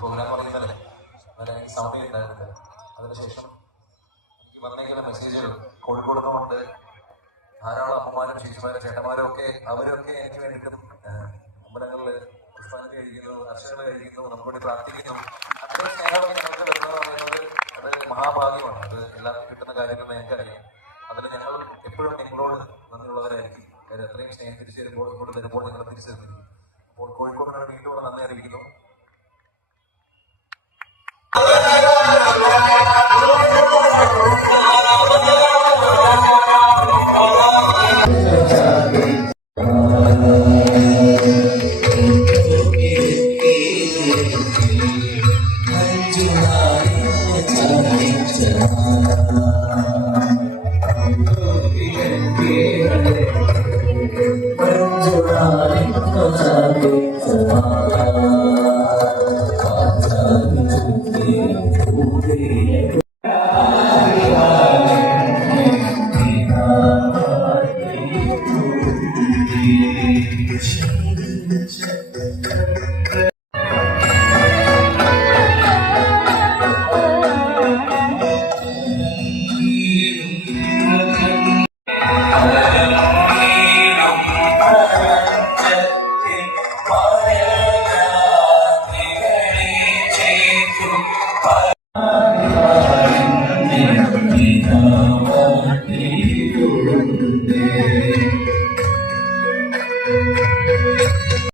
Programme പറയുന്നല്ലേ അങ്ങനെ എനിക്ക് സൗണ്ടിൽ ഉണ്ടായിരുന്നില്ല. അതിനുശേഷം എനിക്ക് വന്നേക്കുന്ന മെസ്സേജുകൾ കോഴിക്കോട് നിന്നുകൊണ്ട് ധാരാളം അമ്മമാരും ചേച്ചിമാരും ചേട്ടന്മാരും ഒക്കെ അവരൊക്കെ എനിക്ക് വേണ്ടിയിട്ടും അമ്പലങ്ങളിൽ പുഷ്പാഞ്ജലി കഴിക്കുന്നു, അർച്ചകൾ കഴിക്കുന്നു, നമുക്ക് വേണ്ടി പ്രാർത്ഥിക്കുന്നു. അത്രയും സ്നേഹമൊക്കെ ഞങ്ങൾക്ക് വരുന്നതെന്ന് പറയുന്നത് അത് മഹാഭാഗ്യമാണ്. അത് എല്ലാവർക്കും കിട്ടുന്ന കാര്യമെന്ന് എനിക്കറിയാം. അതിൽ ഞങ്ങൾ എപ്പോഴും നിങ്ങളോട് നന്ദിയുള്ളവരായിരിക്കും. കാര്യം അത്രയും സ്നേഹം തിരിച്ചു തരുമ്പോൾ ഇങ്ങോട്ട് വരുമ്പോൾ നിങ്ങൾ തിരിച്ചു തന്നിരിക്കും. അപ്പോൾ കോഴിക്കോടിനോട് വീണ്ടും നന്ദി അറിയിക്കുന്നു.